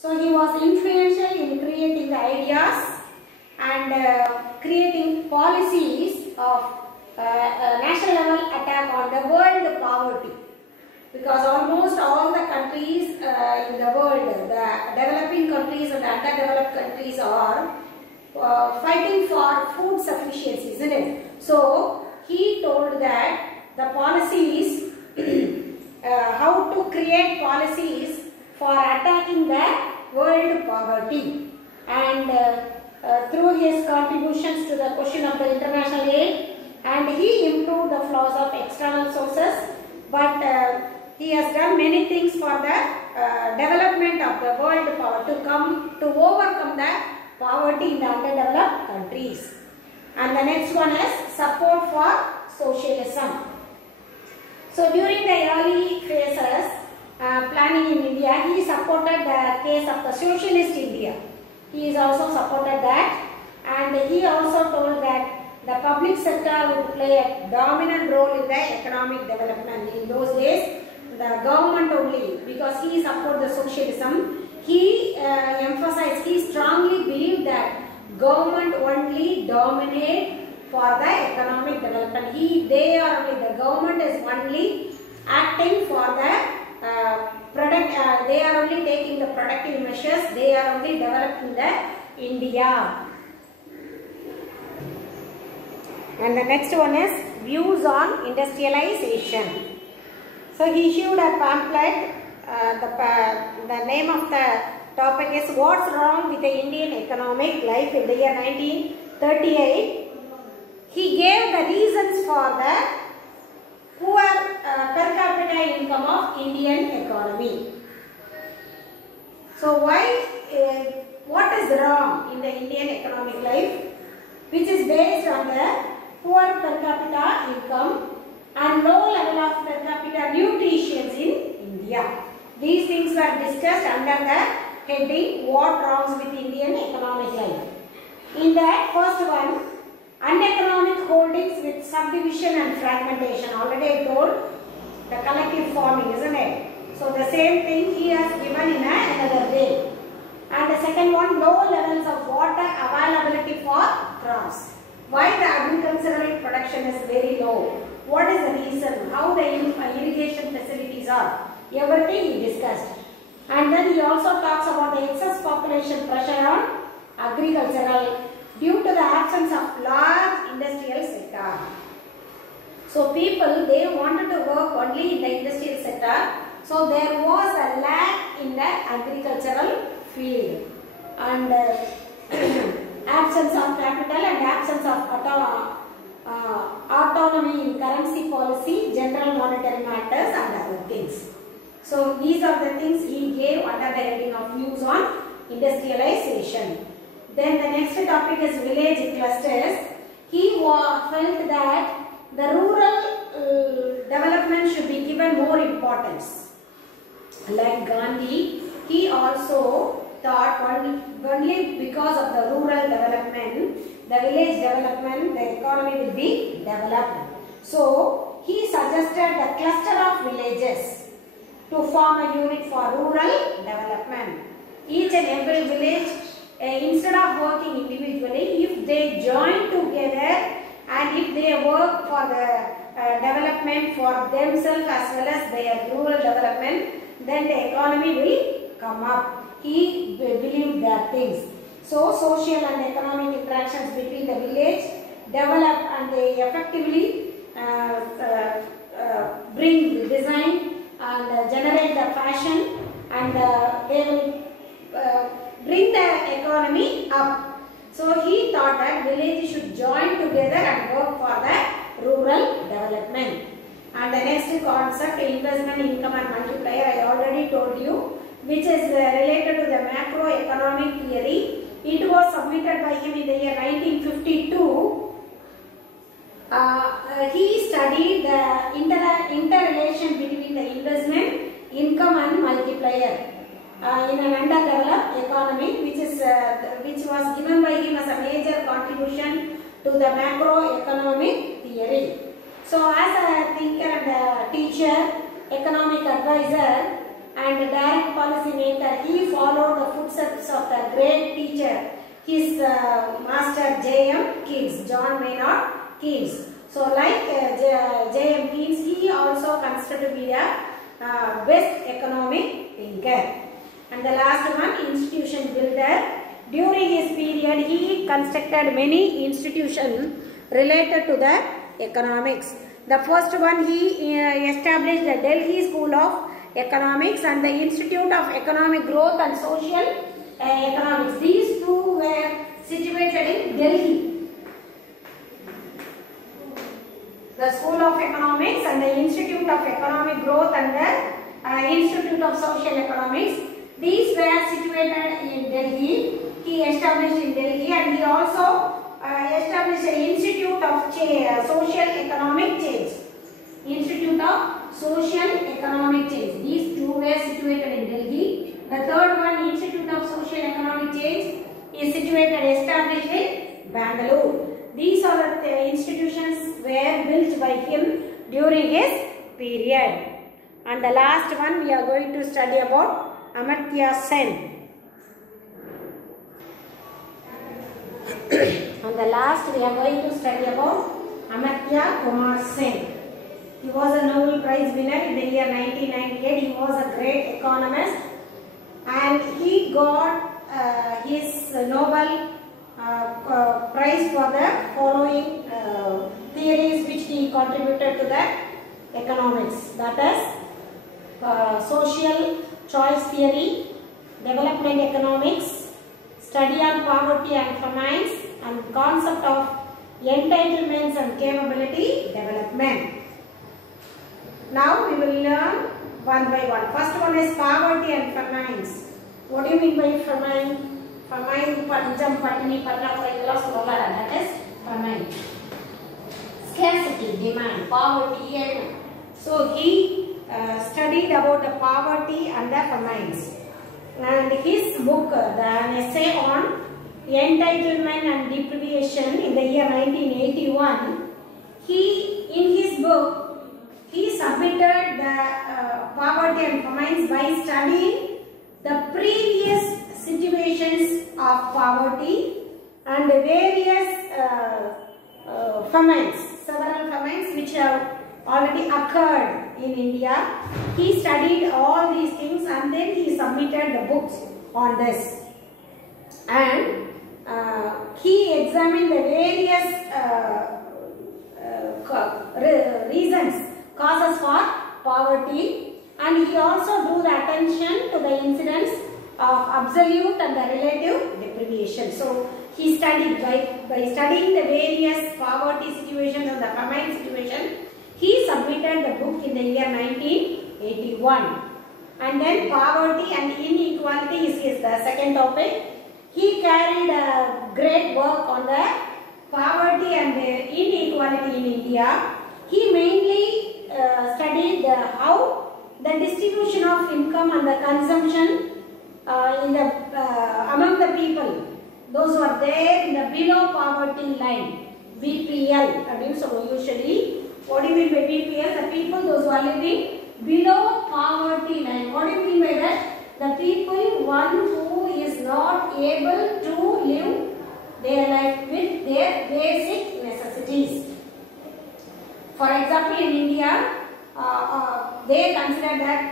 So he was influential in creating the ideas and creating policies of national level attack on the world poverty. Because almost all the countries in the world, the developing countries and underdeveloped countries are fighting for food sufficiency, isn't it? So he told that the policies, how to create policies for attacking the world poverty, and through his contributions to the question of the international aid, and he improved the flaws of external sources, but he has done many things for the development of the world poverty, to overcome the poverty in the underdeveloped countries. And the next one is support for socialism. So during the early phases planning in India, he supported the case of the socialist India. He is also supported that, and he also told that the public sector would play a dominant role in the economic development. In those days, the government only, because he supported the socialism, he emphasized, he strongly believed that government only dominate for the economic development. They are only, the government is only acting for the they are only taking the productive measures, they are only developing the India. And the next one is views on industrialization. So he issued a pamphlet, the name of the topic is What's Wrong with the Indian Economic Life in the year 1938. He gave the reasons for the poor per capita income of Indian economy. So what is wrong in the Indian economic life, which is based on the poor per capita income and low level of per capita nutrition in India. These things were discussed under the heading What Wrongs with Indian Economic Life. In that first one, uneconomic holdings with subdivision and fragmentation. Already I told the collective farming, isn't it? So the same thing he has given in another way. And the second one, low levels of water availability for crops. Why the agricultural production is very low? What is the reason? How the irrigation facilities are? Everything he discussed. And then he also talks about the excess population pressure on agricultural due to the absence of large industrial sector. So people, they wanted to work only in the industrial sector. So there was a lack in the agricultural field. And absence of capital and absence of autonomy in currency policy, general monetary matters and other things. So these are the things he gave under the heading of views on industrialization. Then the next topic is village clusters. He felt that the rural development should be given more importance. Like Gandhi, he also thought only because of the rural development, the village development, the economy will be developed. So he suggested the cluster of villages to form a unit for rural development. Each and every village, instead of working individually, if they join together and if they work for the development for themselves as well as their rural development, then the economy will come up. He believed that things. So social and economic interactions between the village develop and they effectively bring design and generate the fashion, and they will bring the economy up. So he thought that villages should join together and work for the rural development. And the next concept, investment, income and multiplier, I already told you, which is related to the macroeconomic theory. It was submitted by him in the year 1952. He studied the interrelation between the investment, income and multiplier in an underdeveloped economy, which was given by him as a major contribution to the macroeconomic theory. So as a thinker and a teacher, economic advisor and direct policy maker, he followed the footsteps of the great teacher, his master J.M. Keynes, John Maynard Keynes. So like J.M. Keynes, he also considered to be a best economic thinker. And the last one, institution builder. During his period, he constructed many institutions related to the economics. The first one, he established the Delhi School of Economics and the Institute of Economic Growth and Social Economics. These two were situated in Delhi. The School of Economics and the Institute of Economic Growth and the Institute of Social Economics. These were situated in Delhi. He established in Delhi, and he also established an Institute of Social Economic Change. Institute of Social Economic Change. These two were situated in Delhi. The third one, Institute of Social Economic Change, is established in Bangalore. These are the institutions were built by him during his period. And the last one, we are going to study about Amartya Sen. And the last, we are going to study about Amartya Kumar Sen. He was a Nobel Prize winner in the year 1998. He was a great economist, and he got his Nobel Prize for the following theories which he contributed to the economics. That is social choice theory, development economics, study on poverty and famines, and concept of entitlements and capability development. Now we will learn one by one. First one is poverty and famines. What do you mean by famine? Famine, panjam, patini, patrakoi, that is famine. Scarcity, demand, poverty, and so he studied about the poverty and the famines. And his book, an essay on entitlement and deprivation in the year 1981, in his book, he submitted the poverty and famines by studying the previous situations of poverty and various famines, several famines which have already occurred in India. He studied all these things and then he submitted the books on this. And he examined the various reasons, causes for poverty, and he also drew the attention to the incidents of absolute and the relative deprivation. So he studied, by studying the various poverty situations and the famine situation, he submitted the book in the year 1981. And then poverty and inequality is the second topic. He carried a great work on the poverty and the inequality in India. He mainly studied how the distribution of income and the consumption among the people, those who are there in the below poverty line, BPL. And so usually, what do you mean by BPL? The people, those who are living below poverty line. What do you mean by that? The people, one who is not able to live their life with their basic necessities. For example, in India, they consider that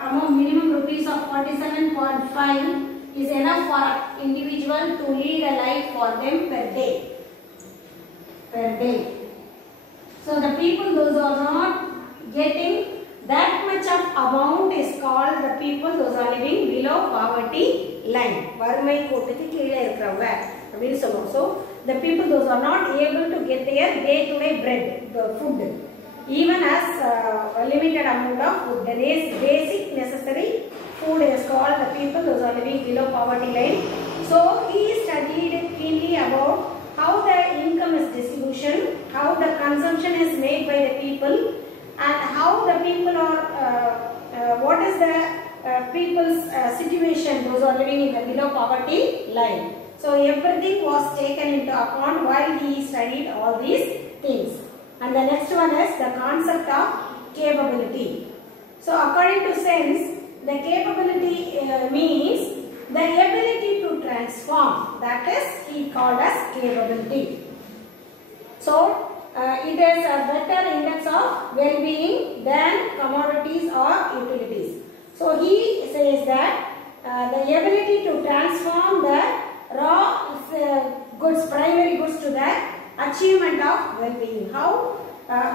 among minimum rupees of 47.5 is enough for an individual to lead a life for them per day. So the people, those who are not getting that much of amount, is called the people those are living below poverty line. So the people those are not able to get their day-to-day bread, food, even as limited amount of food. The basic necessary food is called the people those are living below poverty line. So he studied keenly about how the income is distribution, how the consumption is made by the people, and how the people are, what is the people's situation, those who are living in the below poverty line. So everything was taken into account while he studied all these things. And the next one is the concept of capability. So according to Sen's, the capability means the transform. That is he called as capability. So it is a better index of well-being than commodities or utilities. So he says that the ability to transform the raw goods, primary goods to the achievement of well-being. How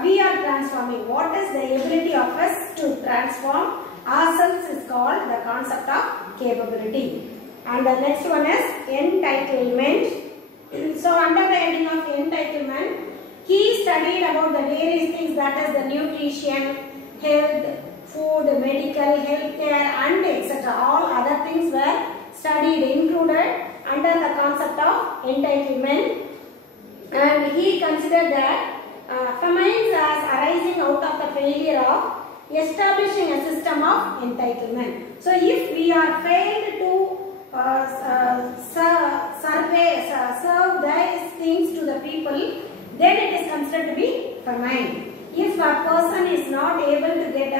we are transforming? What is the ability of us to transform ourselves is called the concept of capability. And the next one is entitlement. So under the heading of entitlement, he studied about the various things, that is the nutrition, health, food, medical, healthcare and etc. All other things were studied, included under the concept of entitlement. And he considered that famines as arising out of the failure of establishing a system of entitlement. So if we are failed to serve these things to the people, then it is considered to be famine. If a person is not able to get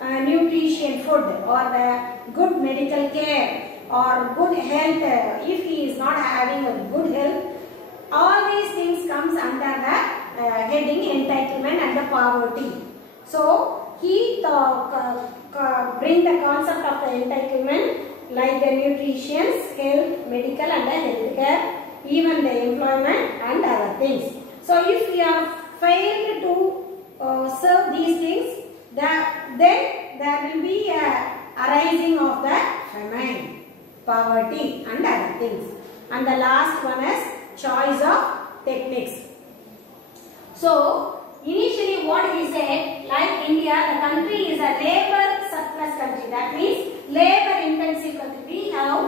a nutrition food or the good medical care or good health, if he is not having a good health, all these things comes under the heading entitlement and the poverty. So he bring the concept of the entitlement like the nutrition, health, medical and the healthcare, even the employment and other things. So if we are failed to serve these things, then there will be a arising of the famine, poverty and other things. And the last one is choice of techniques. So initially what he said, like India, the country is a labor surplus country. That means labor intensive country. We have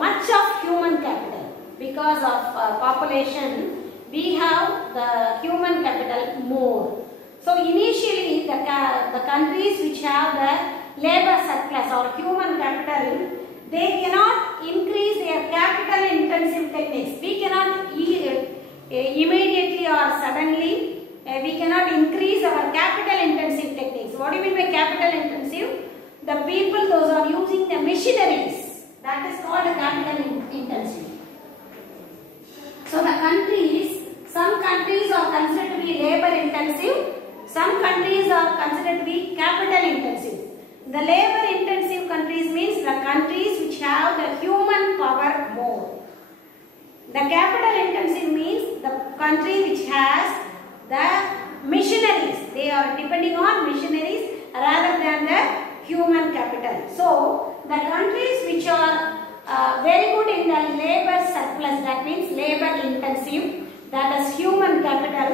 much of human capital. Because of population, we have the human capital more. So initially the countries which have the labor surplus or human capital, they cannot increase their capital intensive techniques. We cannot immediately or suddenly we cannot increase our capital intensive techniques. What do you mean by capital intensive? The people, those are using the machineries, that is called capital intensive. So the countries, some countries are considered to be labor intensive, some countries are considered to be capital intensive. The labor intensive countries means the countries which have the human power more. The capital intensive means the country which has the machineries. They are depending on machineries rather than the human capital. So the countries which are very good in the labor surplus, that means labor intensive, that is human capital,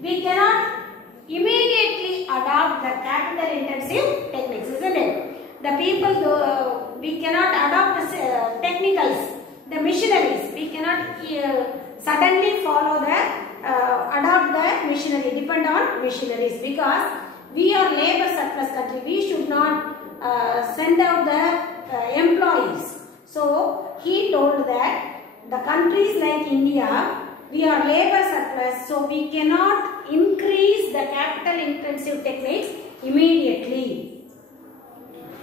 we cannot immediately adopt the capital intensive techniques, isn't it? The people, we cannot adopt the technicals, the machineries. We cannot suddenly follow the, adopt the machinery, depend on machineries, because we are labor surplus country. We should not send out the employees. So he told that the countries like India, we are labor surplus, so we cannot increase the capital intensive techniques immediately.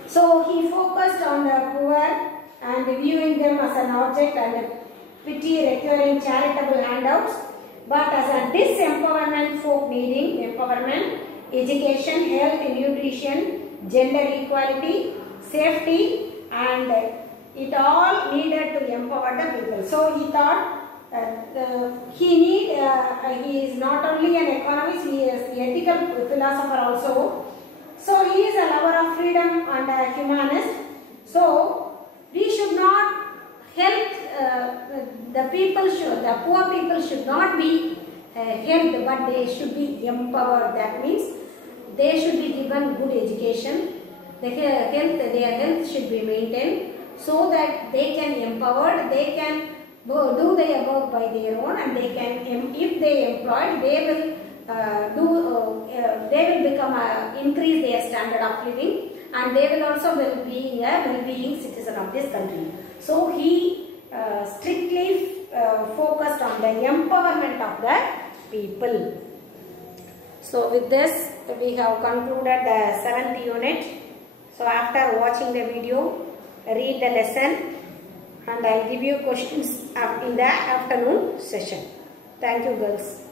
So he focused on the poor and viewing them as an object and pity requiring charitable handouts, but as a disempowerment folk needing empowerment, education, health, nutrition, gender equality, safety, and it all needed to empower the people. So he thought he is not only an economist, he is an ethical philosopher also. So he is a lover of freedom and a humanist. So we should not help the poor people should not be helped, but they should be empowered. That means they should be given good education. Their health should be maintained so that they can empower. They can do their work by their own, and they can, if they employed, they will become increase their standard of living, and they will also be a well-being citizen of this country. So he strictly focused on the empowerment of the people. So with this we have concluded the 7th unit. So after watching the video, read the lesson and I'll give you questions in the afternoon session. Thank you, girls.